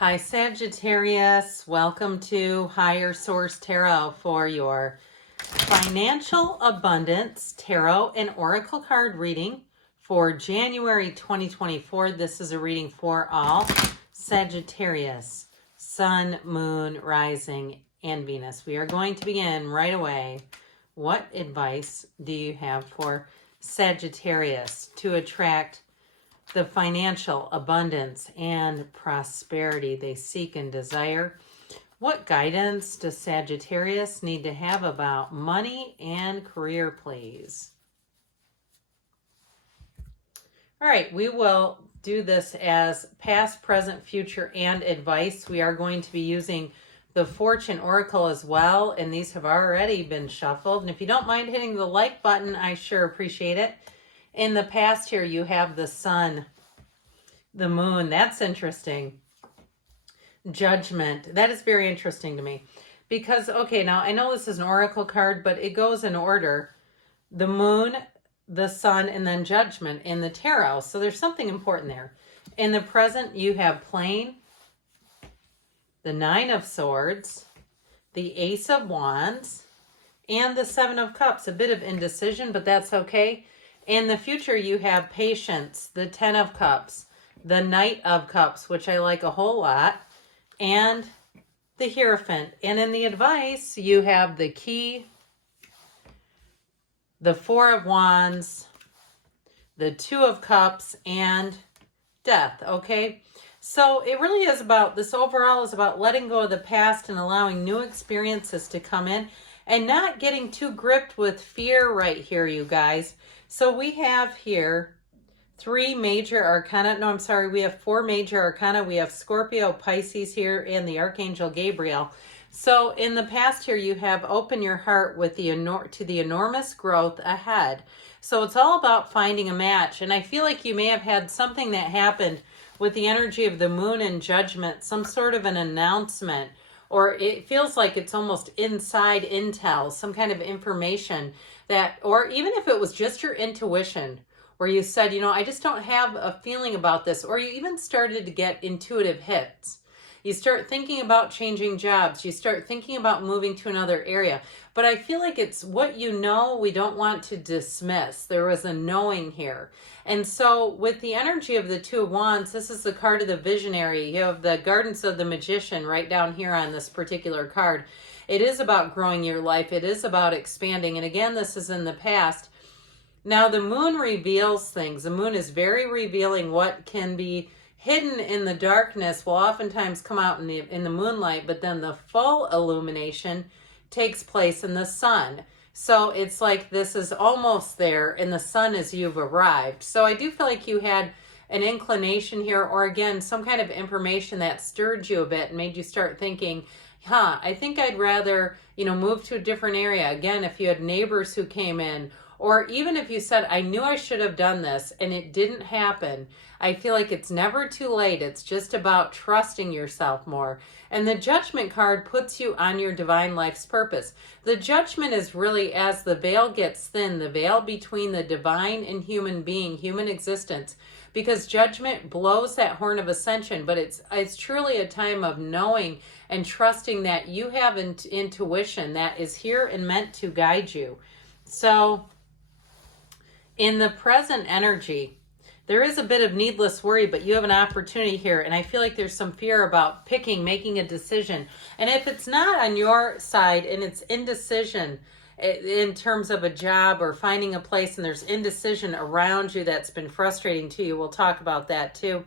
Hi, Sagittarius. Welcome to Higher Source Tarot for your Financial Abundance Tarot and Oracle card reading for January 2024. This is a reading for all Sagittarius, Sun, Moon, Rising, and Venus. We are going to begin right away. What advice do you have for Sagittarius to attract the financial abundance and prosperity they seek and desire? What guidance does Sagittarius need to have about money and career, please? All right, we will do this as past, present, future, and advice. We are going to be using the Fortune Oracle as well, and these have already been shuffled. And if you don't mind hitting the like button, I sure appreciate it. In the past here, you have the Sun, the Moon. That's interesting. Judgment. That is very interesting to me. Because, okay, now I know this is an Oracle card, but it goes in order. The Moon, the Sun, and then Judgment in the Tarot. So there's something important there. In the present, you have Plane, the Nine of Swords, the Ace of Wands, and the Seven of Cups. A bit of indecision, but that's okay. In the future, you have Patience, the Ten of Cups, the Knight of Cups, which I like a whole lot, and the Hierophant. And in the advice, you have the Key, the Four of Wands, the Two of Cups, and Death, okay? So it really is about, this overall is about letting go of the past and allowing new experiences to come in and not getting too gripped with fear right here, you guys. So we have here we have four major arcana. We have Scorpio, Pisces here, and the Archangel Gabriel. So in the past here, you have open your heart with to the enormous growth ahead. So it's all about finding a match. And I feel like you may have had something that happened with the energy of the Moon and Judgment, some sort of an announcement, or it feels like it's almost inside intel, some kind of information that, or even if it was just your intuition, where you said, you know, I just don't have a feeling about this, or you even started to get intuitive hits. You start thinking about changing jobs. You start thinking about moving to another area. But I feel like it's what you know we don't want to dismiss. There was a knowing here. And so with the energy of the Two of Wands, this is the card of the visionary. You have the Gardens of the Magician right down here on this particular card. It is about growing your life. It is about expanding. And again, this is in the past. Now, the Moon reveals things. The Moon is very revealing. What can be hidden in the darkness will oftentimes come out in the moonlight, but then the full illumination takes place in the sun. So it's like this is almost there, and the sun is you've arrived. So I do feel like you had an inclination here, or again, some kind of information that stirred you a bit and made you start thinking, I think I'd rather, move to a different area. Again, if you had neighbors who came in, or even if you said, I knew I should have done this and it didn't happen, I feel like it's never too late. It's just about trusting yourself more. And the Judgment card puts you on your divine life's purpose. The Judgment is really, as the veil gets thin, the veil between the divine and human being, human existence, because Judgment blows that horn of ascension, but it's truly a time of knowing and trusting that you have intuition that is here and meant to guide you. So in the present energy, there is a bit of needless worry, but you have an opportunity here. And I feel like there's some fear about making a decision. And if it's not on your side and it's indecision in terms of a job or finding a place, and there's indecision around you that's been frustrating to you, we'll talk about that too.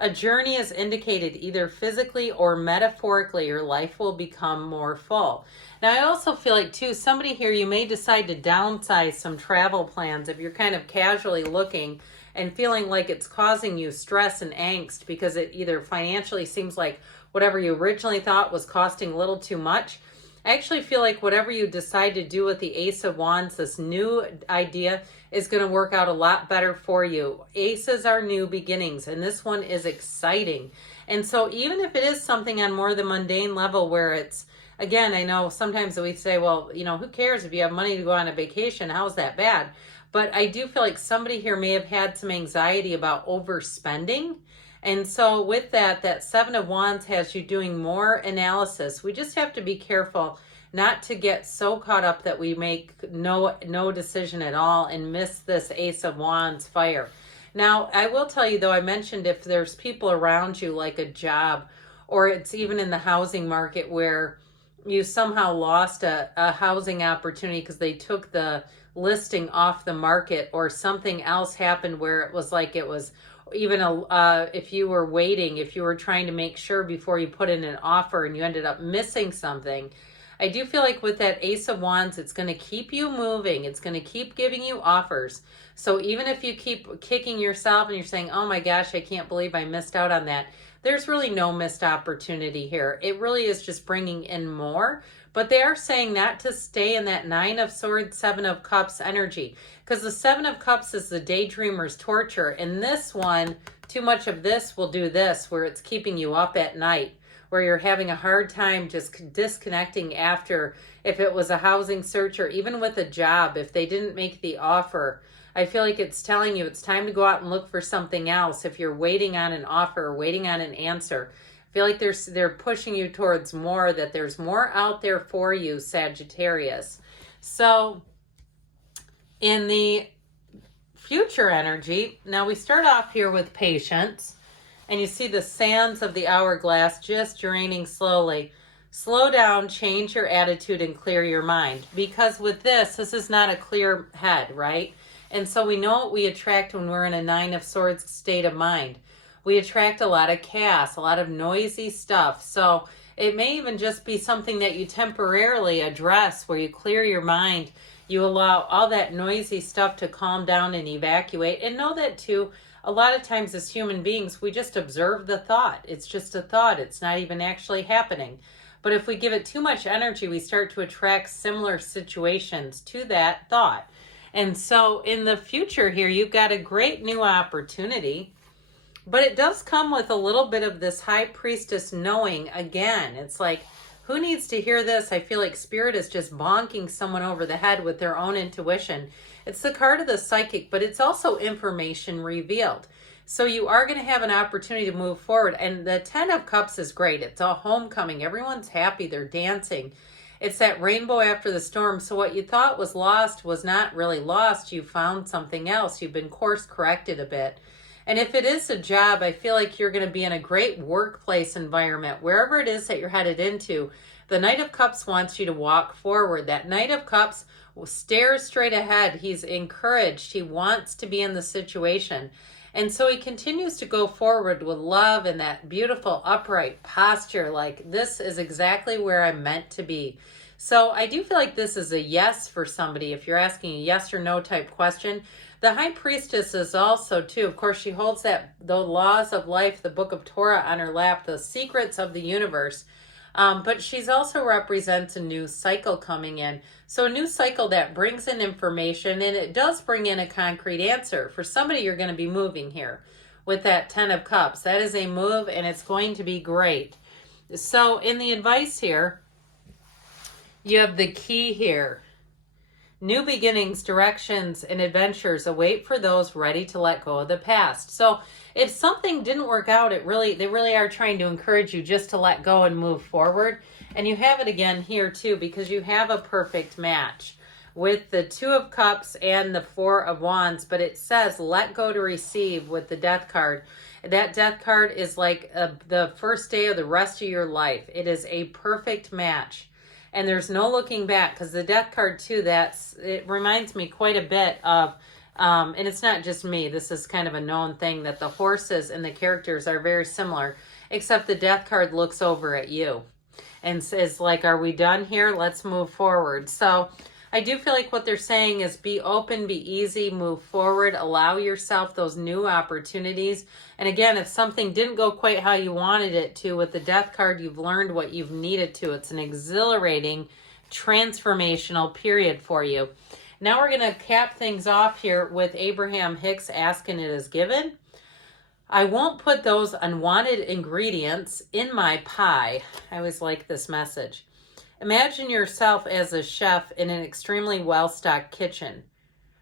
A journey is indicated either physically or metaphorically. Your life will become more full. Now, I also feel like, too, somebody here, you may decide to downsize some travel plans if you're kind of casually looking and feeling like it's causing you stress and angst because it either financially seems like whatever you originally thought was costing a little too much. I actually feel like whatever you decide to do with the Ace of Wands, this new idea, is going to work out a lot better for you. Aces are new beginnings, and this one is exciting. And so even if it is something on more the mundane level where it's, again, I know sometimes we say, well, who cares if you have money to go on a vacation? How's that bad? But I do feel like somebody here may have had some anxiety about overspending And so with that, that Seven of Wands has you doing more analysis. We just have to be careful not to get so caught up that we make no decision at all and miss this Ace of Wands fire. Now, I will tell you though, I mentioned if there's people around you like a job, or it's even in the housing market where you somehow lost a housing opportunity because they took the listing off the market, or something else happened where it was like it was even if you were waiting, if you were trying to make sure before you put in an offer and you ended up missing something. I do feel like with that Ace of Wands, it's going to keep you moving. It's going to keep giving you offers. So even if you keep kicking yourself and you're saying, oh my gosh, I can't believe I missed out on that, there's really no missed opportunity here. It really is just bringing in more. But they are saying not to stay in that Nine of Swords, Seven of Cups energy. Because the Seven of Cups is the daydreamer's torture. And this one, too much of this will do this, where it's keeping you up at night, where you're having a hard time just disconnecting after, if it was a housing search or even with a job, if they didn't make the offer. I feel like it's telling you it's time to go out and look for something else if you're waiting on an offer or waiting on an answer. I feel like they're pushing you towards more, that there's more out there for you, Sagittarius. So in the future energy, now we start off here with patience, and you see the sands of the hourglass just draining slowly. Slow down, change your attitude, and clear your mind. Because with this is not a clear head, right? And so we know what we attract when we're in a Nine of Swords state of mind. We attract a lot of chaos, a lot of noisy stuff. So it may even just be something that you temporarily address, where you clear your mind. You allow all that noisy stuff to calm down and evacuate. And know that too, a lot of times as human beings, we just observe the thought. It's just a thought. It's not even actually happening. But if we give it too much energy, we start to attract similar situations to that thought. And so in the future here, you've got a great new opportunity. But it does come with a little bit of this High Priestess knowing again. It's like, who needs to hear this? I feel like Spirit is just bonking someone over the head with their own intuition. It's the card of the psychic, but it's also information revealed. So you are going to have an opportunity to move forward. And the Ten of Cups is great. It's a homecoming. Everyone's happy. They're dancing. It's that rainbow after the storm. So what you thought was lost was not really lost. You found something else. You've been course corrected a bit. And if it is a job, I feel like you're going to be in a great workplace environment, wherever it is that you're headed into. The Knight of Cups wants you to walk forward. That Knight of Cups stares straight ahead. He's encouraged. He wants to be in the situation. And so he continues to go forward with love and that beautiful upright posture, like this is exactly where I'm meant to be. So I do feel like this is a yes for somebody. If you're asking a yes or no type question, the High Priestess is also too, of course, she holds the laws of life, the book of Torah on her lap, the secrets of the universe. But she's also represents a new cycle coming in. So a new cycle that brings in information, and it does bring in a concrete answer. For somebody, you're going to be moving here with that Ten of Cups. That is a move, and it's going to be great. So in the advice here, you have the key here. New beginnings, directions, and adventures await for those ready to let go of the past. So if something didn't work out, they really are trying to encourage you just to let go and move forward. And you have it again here too, because you have a perfect match with the Two of Cups and the Four of Wands. But it says let go to receive with the Death card. That Death card is like the first day of the rest of your life. It is a perfect match. And there's no looking back, because the Death card too, it reminds me quite a bit of, and it's not just me, this is kind of a known thing, that the horses and the characters are very similar, except the Death card looks over at you and says like, are we done here? Let's move forward. So I do feel like what they're saying is be open, be easy, move forward, allow yourself those new opportunities. And again, if something didn't go quite how you wanted it to with the Death card, you've learned what you've needed to. It's an exhilarating, transformational period for you. Now we're going to cap things off here with Abraham Hicks asking it is given. I won't put those unwanted ingredients in my pie. I always like this message. Imagine yourself as a chef in an extremely well-stocked kitchen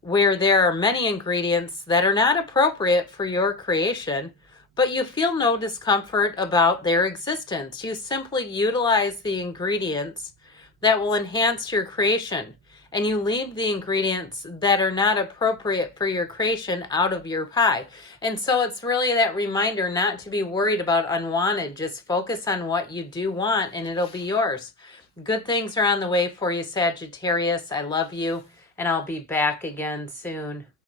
where there are many ingredients that are not appropriate for your creation, but you feel no discomfort about their existence. You simply utilize the ingredients that will enhance your creation, and you leave the ingredients that are not appropriate for your creation out of your pie. And so it's really that reminder not to be worried about unwanted. Just focus on what you do want and it'll be yours. Good things are on the way for you, Sagittarius. I love you, and I'll be back again soon.